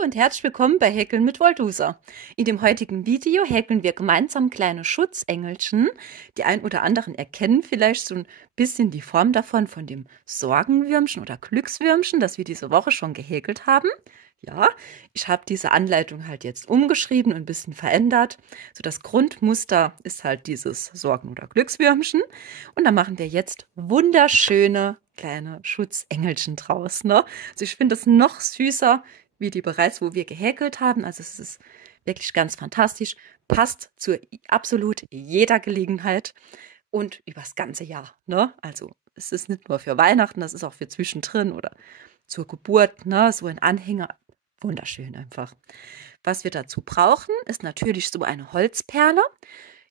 Hallo und herzlich willkommen bei Häkeln mit Voltusa. In dem heutigen Video häkeln wir gemeinsam kleine Schutzengelchen. Die ein oder anderen erkennen vielleicht so ein bisschen die Form davon von dem Sorgenwürmchen oder Glückswürmchen, das wir diese Woche schon gehäkelt haben. Ja, ich habe diese Anleitung halt jetzt umgeschrieben und ein bisschen verändert. So, das Grundmuster ist halt dieses Sorgen- oder Glückswürmchen. Und da machen wir jetzt wunderschöne kleine Schutzengelchen draus, ne? Also ich finde es noch süßer wie die bereits, wo wir gehäkelt haben. Also es ist wirklich ganz fantastisch. Passt zu absolut jeder Gelegenheit und übers ganze Jahr, ne? Also es ist nicht nur für Weihnachten, das ist auch für zwischendrin oder zur Geburt, ne? So ein Anhänger. Wunderschön einfach. Was wir dazu brauchen, ist natürlich so eine Holzperle.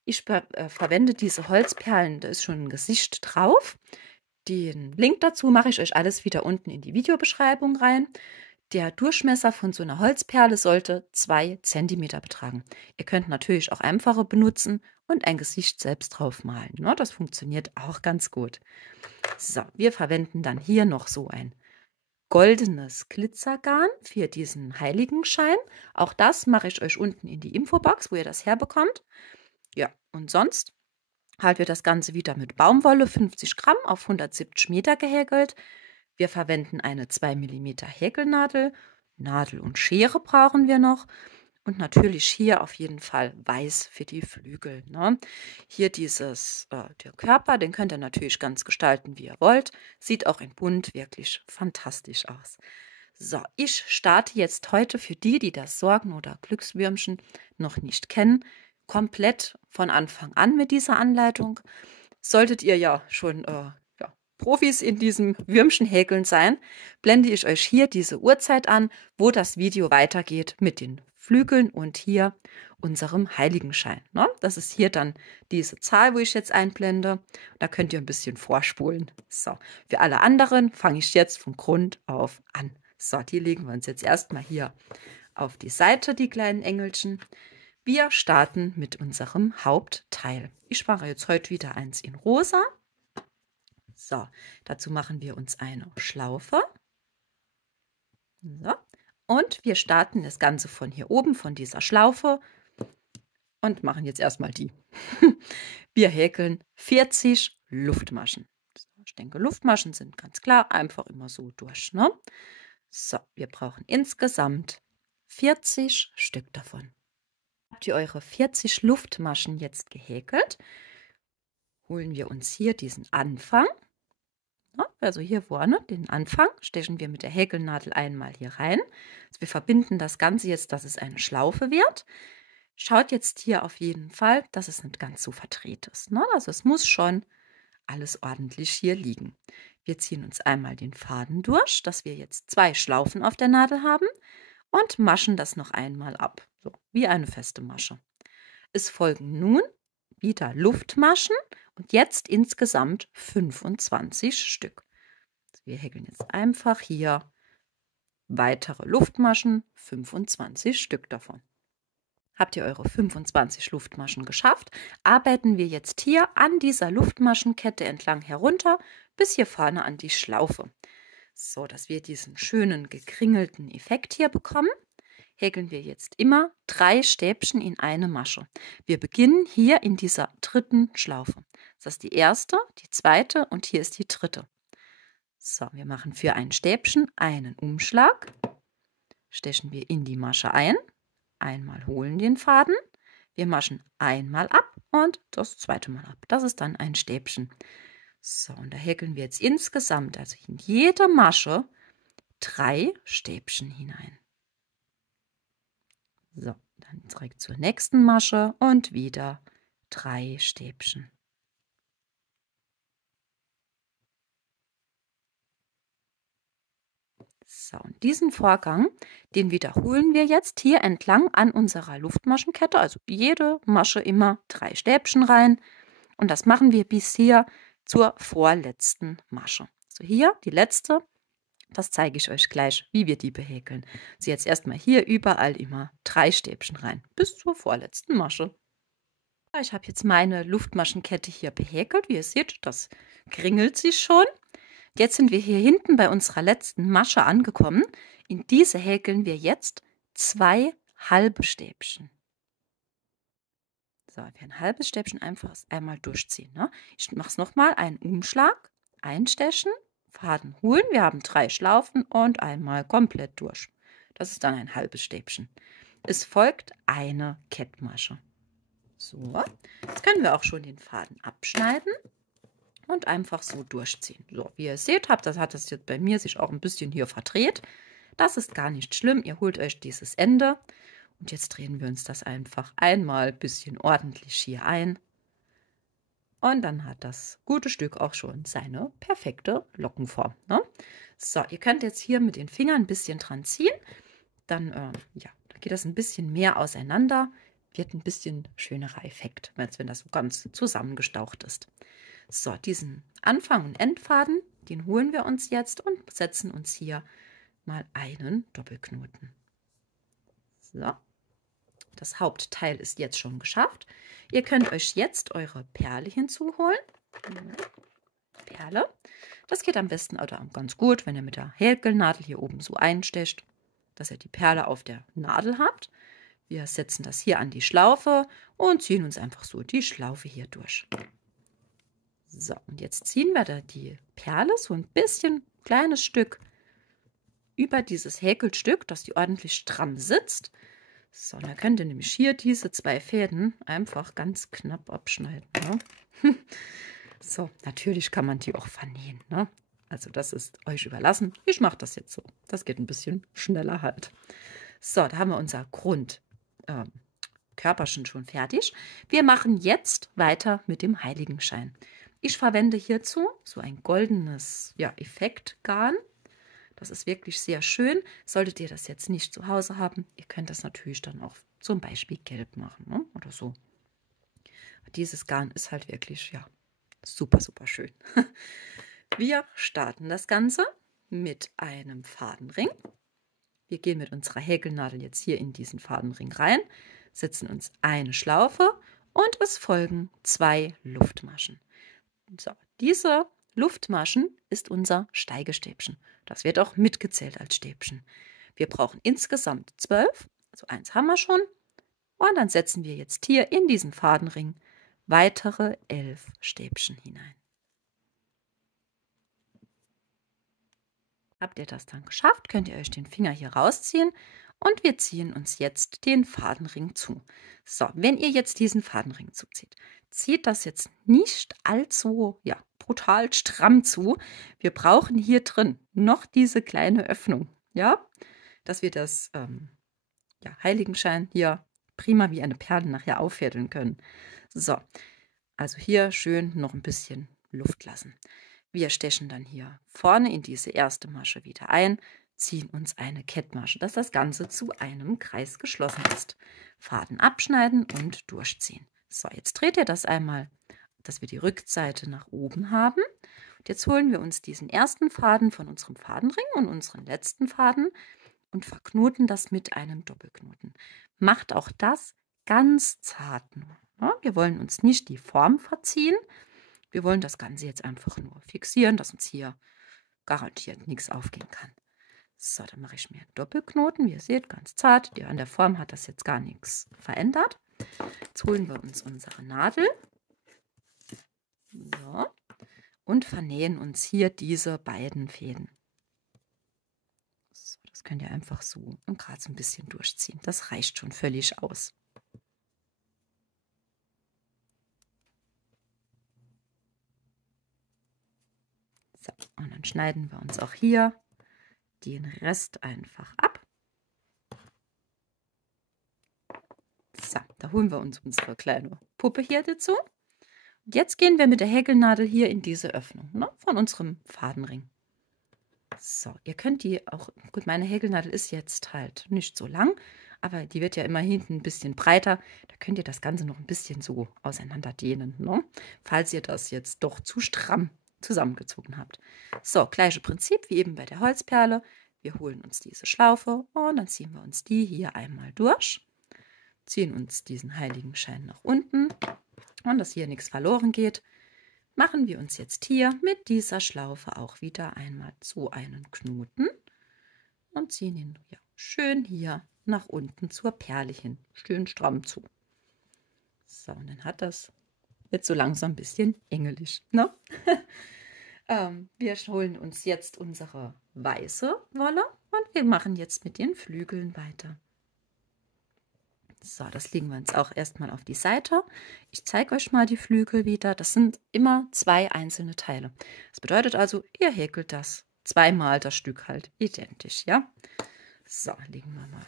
Ich verwende diese Holzperlen, da ist schon ein Gesicht drauf. Den Link dazu mache ich euch alles wieder unten in die Videobeschreibung rein. Der Durchmesser von so einer Holzperle sollte 2 Zentimeter betragen. Ihr könnt natürlich auch einfache benutzen und ein Gesicht selbst drauf malen. Ne? Das funktioniert auch ganz gut. So, wir verwenden dann hier noch so ein goldenes Glitzergarn für diesen Heiligenschein. Auch das mache ich euch unten in die Infobox, wo ihr das herbekommt. Ja, und sonst halten wir das Ganze wieder mit Baumwolle, 50 Gramm auf 170 Meter gehäkelt. Wir verwenden eine 2 mm Häkelnadel. Nadel und Schere brauchen wir noch. Und natürlich hier auf jeden Fall weiß für die Flügel. Ne? Hier der Körper, den könnt ihr natürlich ganz gestalten, wie ihr wollt. Sieht auch in bunt wirklich fantastisch aus. So, ich starte jetzt heute für die, die das Sorgen- oder Glückswürmchen noch nicht kennen, komplett von Anfang an mit dieser Anleitung. Solltet ihr ja schon Profis in diesem Würmchenhäkeln sein, blende ich euch hier diese Uhrzeit an, wo das Video weitergeht mit den Flügeln und hier unserem Heiligenschein. Ne? Das ist hier dann diese Zahl, wo ich jetzt einblende. Da könnt ihr ein bisschen vorspulen. So, für alle anderen fange ich jetzt von Grund auf an. So, die legen wir uns jetzt erstmal hier auf die Seite, die kleinen Engelchen. Wir starten mit unserem Hauptteil. Ich mache jetzt heute wieder eins in rosa. So, dazu machen wir uns eine Schlaufe. So. Und wir starten das Ganze von hier oben, von dieser Schlaufe und machen jetzt erstmal die. Wir häkeln 40 Luftmaschen. So, ich denke, Luftmaschen sind ganz klar, einfach immer so durch. Ne? So, wir brauchen insgesamt 40 Stück davon. Habt ihr eure 40 Luftmaschen jetzt gehäkelt? Holen wir uns hier diesen Anfang. Also hier vorne, den Anfang, stechen wir mit der Häkelnadel einmal hier rein. Also wir verbinden das Ganze jetzt, dass es eine Schlaufe wird. Schaut jetzt hier auf jeden Fall, dass es nicht ganz so verdreht ist. Ne? Also es muss schon alles ordentlich hier liegen. Wir ziehen uns einmal den Faden durch, dass wir jetzt 2 Schlaufen auf der Nadel haben und maschen das noch einmal ab, so wie eine feste Masche. Es folgen nun wieder Luftmaschen und jetzt insgesamt 25 Stück. Wir häkeln jetzt einfach hier weitere Luftmaschen, 25 Stück davon. Habt ihr eure 25 Luftmaschen geschafft, arbeiten wir jetzt hier an dieser Luftmaschenkette entlang herunter bis hier vorne an die Schlaufe. So, dass wir diesen schönen gekringelten Effekt hier bekommen, häkeln wir jetzt immer 3 Stäbchen in eine Masche. Wir beginnen hier in dieser dritten Schlaufe. Das ist die erste, die zweite und hier ist die dritte. So, wir machen für ein Stäbchen einen Umschlag, stechen wir in die Masche ein, einmal holen den Faden, wir maschen einmal ab und das zweite Mal ab. Das ist dann ein Stäbchen. So, und da häkeln wir jetzt insgesamt, also in jede Masche, 3 Stäbchen hinein. So, dann direkt zur nächsten Masche und wieder 3 Stäbchen. So, und diesen Vorgang, den wiederholen wir jetzt hier entlang an unserer Luftmaschenkette. Also jede Masche immer 3 Stäbchen rein. Und das machen wir bis hier zur vorletzten Masche. So, hier die letzte. Das zeige ich euch gleich, wie wir die behäkeln. Also jetzt erstmal hier überall immer 3 Stäbchen rein, bis zur vorletzten Masche. Ich habe jetzt meine Luftmaschenkette hier behäkelt. Wie ihr seht, das kringelt sich schon. Jetzt sind wir hier hinten bei unserer letzten Masche angekommen. In diese häkeln wir jetzt 2 halbe Stäbchen. So, wir ein halbes Stäbchen einfach einmal durchziehen. Ne? Ich mache es nochmal, einen Umschlag, einstechen, Faden holen. Wir haben 3 Schlaufen und einmal komplett durch. Das ist dann ein halbes Stäbchen. Es folgt eine Kettmasche. So, jetzt können wir auch schon den Faden abschneiden und einfach so durchziehen. So, wie ihr seht, hat das jetzt bei mir sich auch ein bisschen hier verdreht. Das ist gar nicht schlimm. Ihr holt euch dieses Ende. Und jetzt drehen wir uns das einfach einmal ein bisschen ordentlich hier ein. Und dann hat das gute Stück auch schon seine perfekte Lockenform. Ne? So, ihr könnt jetzt hier mit den Fingern ein bisschen dran ziehen. Dann, ja, dann geht das ein bisschen mehr auseinander. Wird ein bisschen schönerer Effekt, als wenn das so ganz zusammengestaucht ist. So, diesen Anfang- und Endfaden, den holen wir uns jetzt und setzen uns hier mal einen Doppelknoten. So. Das Hauptteil ist jetzt schon geschafft. Ihr könnt euch jetzt eure Perle hinzuholen. Perle. Das geht am besten oder ganz gut, wenn ihr mit der Häkelnadel hier oben so einstecht, dass ihr die Perle auf der Nadel habt. Wir setzen das hier an die Schlaufe und ziehen uns einfach so die Schlaufe hier durch. So, und jetzt ziehen wir da die Perle so ein bisschen, kleines Stück über dieses Häkelstück, dass die ordentlich stramm sitzt. So, dann könnt ihr nämlich hier diese 2 Fäden einfach ganz knapp abschneiden. Ne? So, natürlich kann man die auch vernähen. Ne? Also das ist euch überlassen. Ich mache das jetzt so. Das geht ein bisschen schneller halt. So, da haben wir unser Grundkörperchen schon fertig. Wir machen jetzt weiter mit dem Heiligenschein. Ich verwende hierzu so ein goldenes Effektgarn. Das ist wirklich sehr schön. Solltet ihr das jetzt nicht zu Hause haben, ihr könnt das natürlich dann auch zum Beispiel gelb machen, ne? Oder so. Dieses Garn ist halt wirklich, ja, super, super schön. Wir starten das Ganze mit einem Fadenring. Wir gehen mit unserer Häkelnadel jetzt hier in diesen Fadenring rein, setzen uns eine Schlaufe und es folgen 2 Luftmaschen. So, diese Luftmaschen ist unser Steigestäbchen. Das wird auch mitgezählt als Stäbchen. Wir brauchen insgesamt 12, also 1 haben wir schon. Und dann setzen wir jetzt hier in diesen Fadenring weitere 11 Stäbchen hinein. Habt ihr das dann geschafft, könnt ihr euch den Finger hier rausziehen und wir ziehen uns jetzt den Fadenring zu. So, wenn ihr jetzt diesen Fadenring zuzieht, zieht das jetzt nicht allzu brutal stramm zu. Wir brauchen hier drin noch diese kleine Öffnung, ja, dass wir das Heiligenschein hier prima wie eine Perle nachher auffädeln können. So, also hier schön noch ein bisschen Luft lassen. Wir stechen dann hier vorne in diese erste Masche wieder ein, ziehen uns eine Kettmasche, dass das Ganze zu einem Kreis geschlossen ist. Faden abschneiden und durchziehen. So, jetzt dreht ihr das einmal, dass wir die Rückseite nach oben haben. Und jetzt holen wir uns diesen ersten Faden von unserem Fadenring und unseren letzten Faden und verknoten das mit einem Doppelknoten. Macht auch das ganz zart nur. Ja, wir wollen uns nicht die Form verziehen. Wir wollen das Ganze jetzt einfach nur fixieren, dass uns hier garantiert nichts aufgehen kann. So, dann mache ich mir einen Doppelknoten. Wie ihr seht, ganz zart. An der Form hat das jetzt gar nichts verändert. Jetzt holen wir uns unsere Nadel. So, und vernähen uns hier diese beiden Fäden. So, das könnt ihr einfach so und gerade so ein bisschen durchziehen. Das reicht schon völlig aus. So, und dann schneiden wir uns auch hier den Rest einfach ab. So, da holen wir uns unsere kleine Puppe hier dazu. Und jetzt gehen wir mit der Häkelnadel hier in diese Öffnung, ne, von unserem Fadenring. So, ihr könnt die auch, gut, meine Häkelnadel ist jetzt halt nicht so lang, aber die wird ja immer hinten ein bisschen breiter. Da könnt ihr das Ganze noch ein bisschen so auseinander dehnen, ne, falls ihr das jetzt doch zu stramm zusammengezogen habt. So, gleiche Prinzip wie eben bei der Holzperle. Wir holen uns diese Schlaufe und dann ziehen wir uns die hier einmal durch. Ziehen uns diesen Heiligenschein nach unten und dass hier nichts verloren geht, machen wir uns jetzt hier mit dieser Schlaufe auch wieder einmal so einen Knoten und ziehen ihn schön hier nach unten zur Perle hin. Schön stramm zu. So, und dann hat das jetzt so langsam ein bisschen engelig, ne? Wir holen uns jetzt unsere weiße Wolle und wir machen jetzt mit den Flügeln weiter. So, das legen wir uns auch erstmal auf die Seite. Ich zeige euch mal die Flügel wieder. Das sind immer 2 einzelne Teile. Das bedeutet also, ihr häkelt das zweimal das Stück halt identisch, ja? So, legen wir mal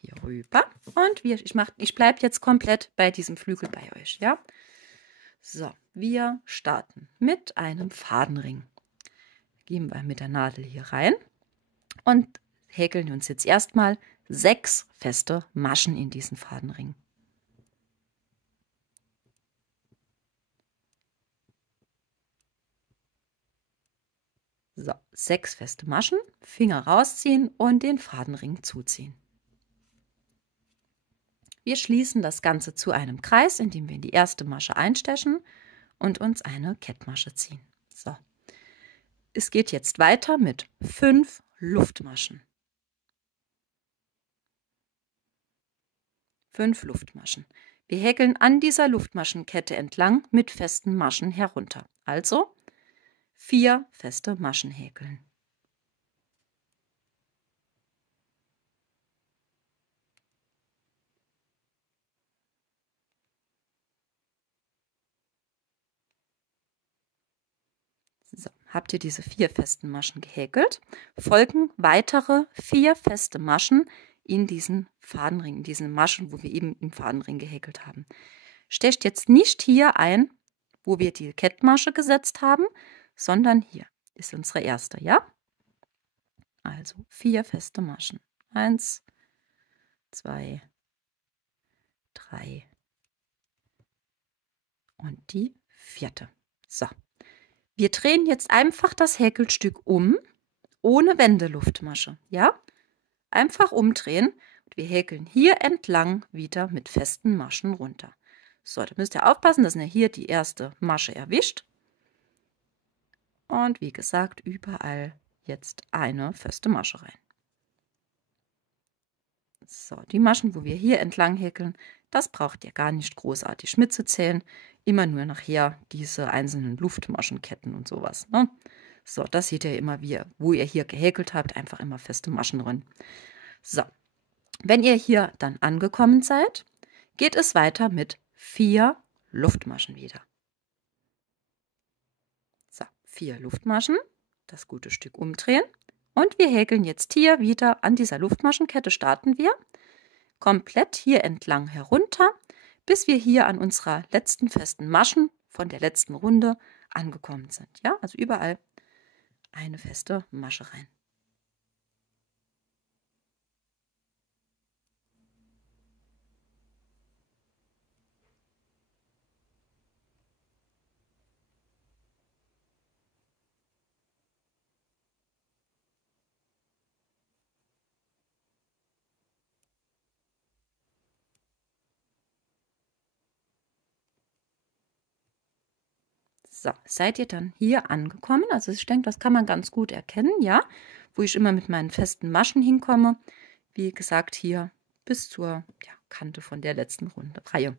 hier rüber. Und ich bleibe jetzt komplett bei diesem Flügel bei euch, ja? So, wir starten mit einem Fadenring. Gehen wir mit der Nadel hier rein und häkeln uns jetzt erstmal 6 feste Maschen in diesen Fadenring. So, 6 feste Maschen, Finger rausziehen und den Fadenring zuziehen. Wir schließen das Ganze zu einem Kreis, indem wir in die erste Masche einstechen und uns eine Kettmasche ziehen. So. Es geht jetzt weiter mit 5 Luftmaschen. 5 Luftmaschen. Wir häkeln an dieser Luftmaschenkette entlang mit festen Maschen herunter. Also 4 feste Maschen häkeln. So, habt ihr diese 4 festen Maschen gehäkelt, folgen weitere 4 feste Maschen in diesen Fadenring, in diesen Maschen, wo wir eben im Fadenring gehäkelt haben. Stecht jetzt nicht hier ein, wo wir die Kettmasche gesetzt haben, sondern hier ist unsere erste, ja? Also 4 feste Maschen. 1, 2, 3 und die 4. So. Wir drehen jetzt einfach das Häkelstück um, ohne Wendeluftmasche, ja? Einfach umdrehen und wir häkeln hier entlang wieder mit festen Maschen runter. So, da müsst ihr aufpassen, dass ihr hier die erste Masche erwischt. Und wie gesagt, überall jetzt eine feste Masche rein. So, die Maschen, wo wir hier entlang häkeln, das braucht ihr gar nicht großartig mitzuzählen. Immer nur nachher diese einzelnen Luftmaschenketten und sowas, ne? So, das seht ihr immer, wo ihr hier gehäkelt habt, einfach immer feste Maschen drin. So, wenn ihr hier dann angekommen seid, geht es weiter mit 4 Luftmaschen wieder. So, 4 Luftmaschen, das gute Stück umdrehen und wir häkeln jetzt hier wieder an dieser Luftmaschenkette, starten wir komplett hier entlang herunter, bis wir hier an unserer letzten festen Maschen von der letzten Runde angekommen sind. Ja, also überall eine feste Masche rein. So, seid ihr dann hier angekommen? Also ich denke, das kann man ganz gut erkennen, ja, wo ich immer mit meinen festen Maschen hinkomme. Wie gesagt, hier bis zur Kante von der letzten Reihe.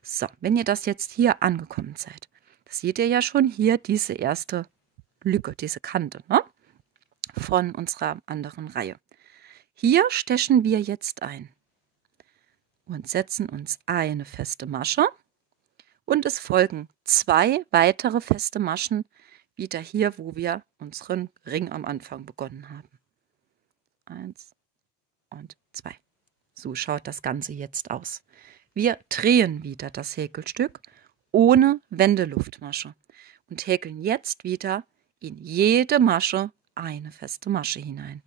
So, wenn ihr das jetzt hier angekommen seid, das seht ihr ja schon hier diese erste Lücke, diese Kante, ne, von unserer anderen Reihe. Hier stechen wir jetzt ein und setzen uns eine feste Masche. Und es folgen 2 weitere feste Maschen, wieder hier, wo wir unseren Ring am Anfang begonnen haben. 1 und 2. So schaut das Ganze jetzt aus. Wir drehen wieder das Häkelstück ohne Wendeluftmasche und häkeln jetzt wieder in jede Masche eine feste Masche hinein.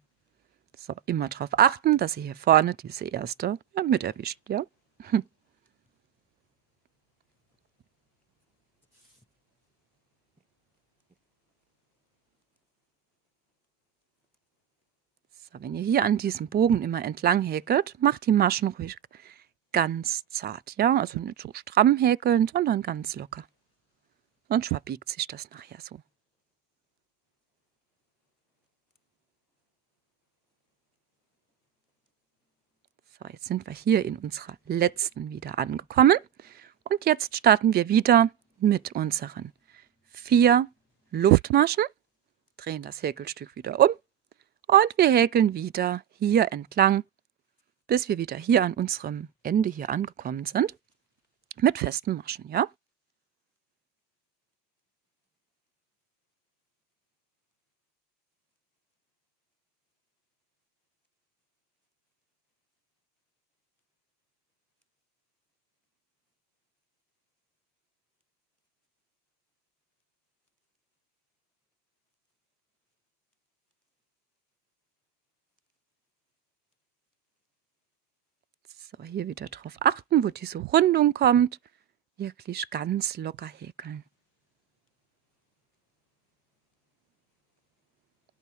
So, immer darauf achten, dass ihr hier vorne diese erste mit erwischt, ja? So, wenn ihr hier an diesem Bogen immer entlang häkelt, macht die Maschen ruhig ganz zart, ja? Also nicht so stramm häkeln, sondern ganz locker. Sonst verbiegt sich das nachher so. So, jetzt sind wir hier in unserer letzten wieder angekommen. Und jetzt starten wir wieder mit unseren 4 Luftmaschen, drehen das Häkelstück wieder um und wir häkeln wieder hier entlang, bis wir wieder hier an unserem Ende hier angekommen sind, mit festen Maschen, ja? So, hier wieder drauf achten, wo diese Rundung kommt. Wirklich ganz locker häkeln.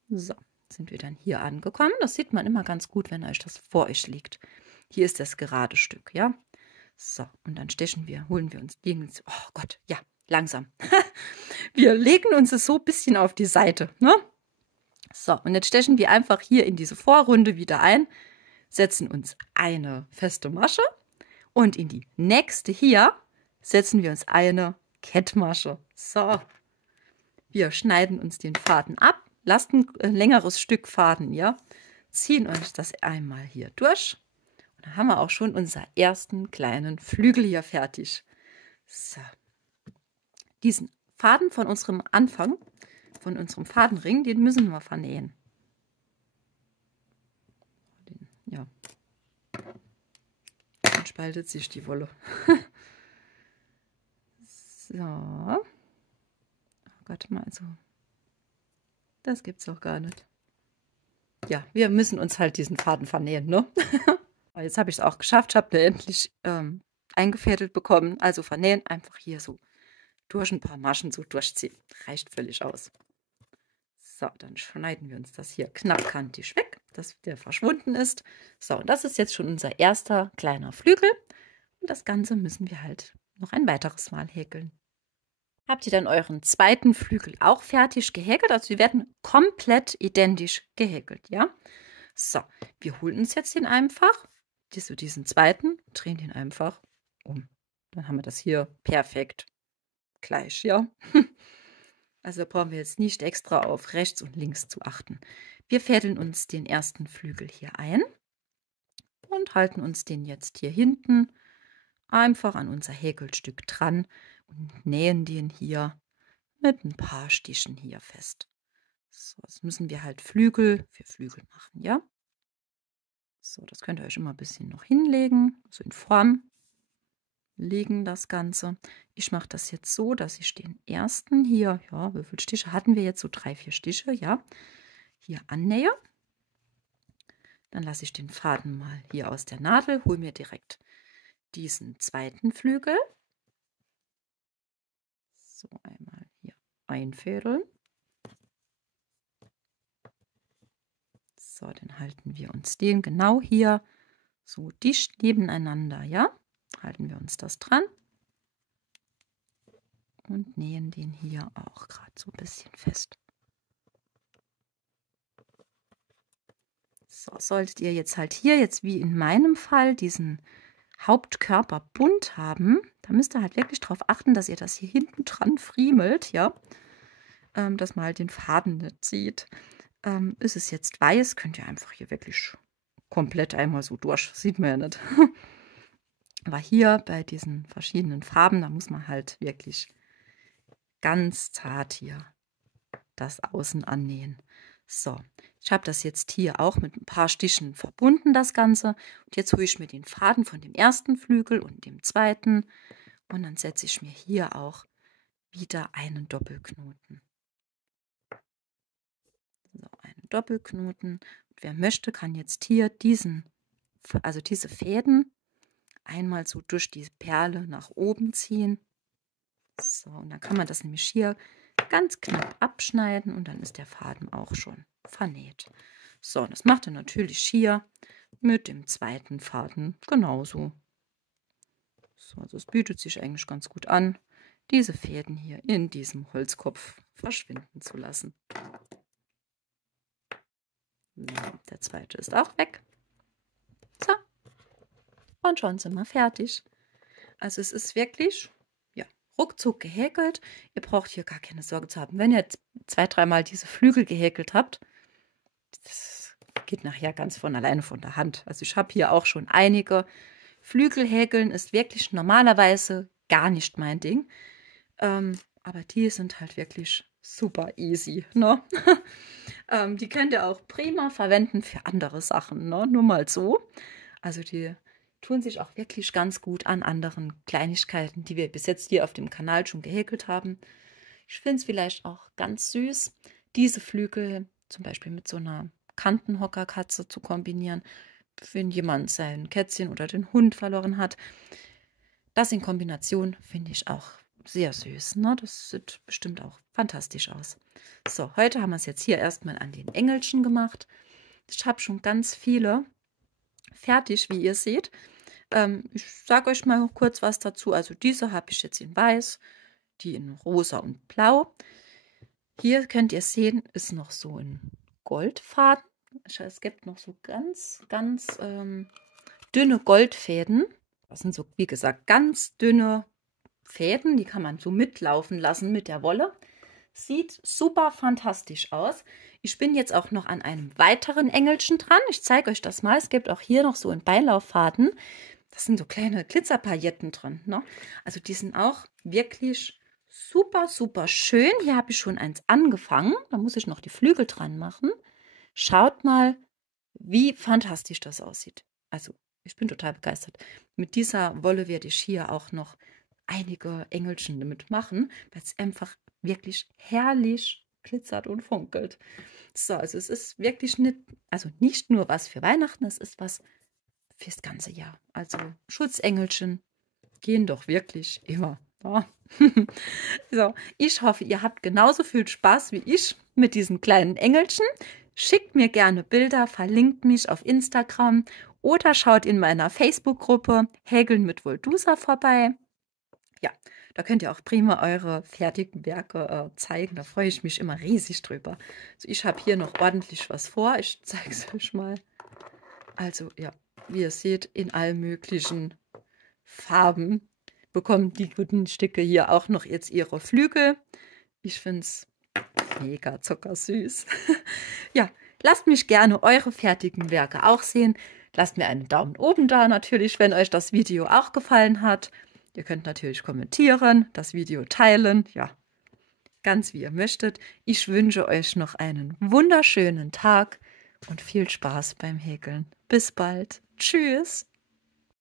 So, sind wir dann hier angekommen. Das sieht man immer ganz gut, wenn euch das vor euch liegt. Hier ist das gerade Stück, ja? So, und dann holen wir uns, oh Gott, ja, langsam. Wir legen uns es so ein bisschen auf die Seite, ne? So, und jetzt stechen wir einfach hier in diese Vorrunde wieder ein, setzen uns eine feste Masche und in die nächste hier setzen wir uns eine Kettmasche. So, wir schneiden uns den Faden ab, lassen ein längeres Stück Faden, ja, ziehen uns das einmal hier durch. Und dann haben wir auch schon unseren ersten kleinen Flügel hier fertig. So, diesen Faden von unserem Anfang, von unserem Fadenring, den müssen wir vernähen. Ja, dann spaltet sich die Wolle. So. Oh Gott, mal so. Das gibt's doch gar nicht. Ja, wir müssen uns halt diesen Faden vernähen, ne? Jetzt habe ich es auch geschafft, habe den endlich eingefädelt bekommen. Also vernähen, einfach hier so durch ein paar Maschen so durchziehen. Reicht völlig aus. So, dann schneiden wir uns das hier knappkantig weg, dass der verschwunden ist. So, und das ist jetzt schon unser erster kleiner Flügel. Und das Ganze müssen wir halt noch ein weiteres Mal häkeln. Habt ihr dann euren zweiten Flügel auch fertig gehäkelt? Also die werden komplett identisch gehäkelt, ja? So, wir holen uns jetzt den einfach, diesen zweiten, drehen den einfach um. Dann haben wir das hier perfekt gleich, ja? Also brauchen wir jetzt nicht extra auf rechts und links zu achten. Wir fädeln uns den ersten Flügel hier ein und halten uns den jetzt hier hinten einfach an unser Häkelstück dran und nähen den hier mit ein paar Stichen hier fest. So, das müssen wir halt Flügel für Flügel machen, ja? So, das könnt ihr euch immer ein bisschen noch hinlegen, so in Form legen das Ganze. Ich mache das jetzt so, dass ich den ersten hier, ja, wie viele Stiche hatten wir jetzt? So 3, 4 Stiche, ja, hier annähe. Dann lasse ich den Faden mal hier aus der Nadel, hole mir direkt diesen zweiten Flügel. So, einmal hier einfädeln. So, dann halten wir uns den genau hier so dicht nebeneinander, ja? Halten wir uns das dran und nähen den hier auch gerade so ein bisschen fest. So, solltet ihr jetzt halt hier, jetzt wie in meinem Fall, diesen Hauptkörper bunt haben, da müsst ihr halt wirklich darauf achten, dass ihr das hier hinten dran friemelt, ja? Dass man halt den Faden nicht sieht. Ist es jetzt weiß, könnt ihr einfach hier wirklich komplett einmal so durch. Sieht man ja nicht. Aber hier bei diesen verschiedenen Farben, da muss man halt wirklich ganz zart hier das Außen annähen. So, ich habe das jetzt hier auch mit ein paar Stichen verbunden, das Ganze. Und jetzt hole ich mir den Faden von dem ersten Flügel und dem zweiten. Und dann setze ich mir hier auch wieder einen Doppelknoten. So, einen Doppelknoten. Und wer möchte, kann jetzt hier diese Fäden einmal so durch die Perle nach oben ziehen. So, und dann kann man das nämlich hier ganz knapp abschneiden und dann ist der Faden auch schon vernäht. So, und das macht er natürlich hier mit dem zweiten Faden genauso. So, also es bietet sich eigentlich ganz gut an, diese Fäden hier in diesem Holzkopf verschwinden zu lassen. So, der zweite ist auch weg. So, und schon sind wir fertig. Also es ist wirklich, ja, ruckzuck gehäkelt. Ihr braucht hier gar keine Sorge zu haben. Wenn ihr jetzt 2, 3 Mal diese Flügel gehäkelt habt, das geht nachher ganz von alleine von der Hand. Also ich habe hier auch schon einige. Flügel häkeln ist wirklich normalerweise gar nicht mein Ding. Aber die sind halt wirklich super easy, ne? Die könnt ihr auch prima verwenden für andere Sachen, ne? Nur mal so. Also die tun sich auch wirklich ganz gut an anderen Kleinigkeiten, die wir bis jetzt hier auf dem Kanal schon gehäkelt haben. Ich finde es vielleicht auch ganz süß, diese Flügel zum Beispiel mit so einer Kantenhockerkatze zu kombinieren, wenn jemand sein Kätzchen oder den Hund verloren hat. Das in Kombination finde ich auch sehr süß. Ne? Das sieht bestimmt auch fantastisch aus. So, heute haben wir es jetzt hier erstmal an den Engelchen gemacht. Ich habe schon ganz viele fertig, wie ihr seht. Ich sage euch mal kurz was dazu. Also diese habe ich jetzt in weiß, die in rosa und blau. Hier könnt ihr sehen, ist noch so ein Goldfaden. Es gibt noch so ganz dünne Goldfäden. Das sind so, wie gesagt, ganz dünne Fäden. Die kann man so mitlaufen lassen mit der Wolle. Sieht super fantastisch aus. Ich bin jetzt auch noch an einem weiteren Engelchen dran. Ich zeige euch das mal. Es gibt auch hier noch so einen Beilauffaden. Das sind so kleine Glitzerpailletten drin. Ne? Also die sind auch wirklich super, super schön. Hier habe ich schon eins angefangen. Da muss ich noch die Flügel dran machen. Schaut mal, wie fantastisch das aussieht. Also ich bin total begeistert. Mit dieser Wolle werde ich hier auch noch einige Engelchen damit machen, weil es einfach wirklich herrlich glitzert und funkelt. So, also es ist wirklich nicht nur was für Weihnachten, es ist was fürs ganze Jahr. Also Schutzengelchen gehen doch wirklich immer. Ja. So, ich hoffe, ihr habt genauso viel Spaß wie ich mit diesen kleinen Engelchen. Schickt mir gerne Bilder, verlinkt mich auf Instagram oder schaut in meiner Facebook-Gruppe Häkeln mit Voldusa vorbei. Ja, da könnt ihr auch prima eure fertigen Werke zeigen. Da freue ich mich immer riesig drüber. Also ich habe hier noch ordentlich was vor. Ich zeige es euch mal. Also ja, wie ihr seht, in allen möglichen Farben bekommen die guten Stücke hier auch noch jetzt ihre Flügel. Ich finde es mega zuckersüß. Ja, lasst mich gerne eure fertigen Werke auch sehen. Lasst mir einen Daumen oben da natürlich, wenn euch das Video auch gefallen hat. Ihr könnt natürlich kommentieren, das Video teilen, ja, ganz wie ihr möchtet. Ich wünsche euch noch einen wunderschönen Tag und viel Spaß beim Häkeln. Bis bald. Tschüss.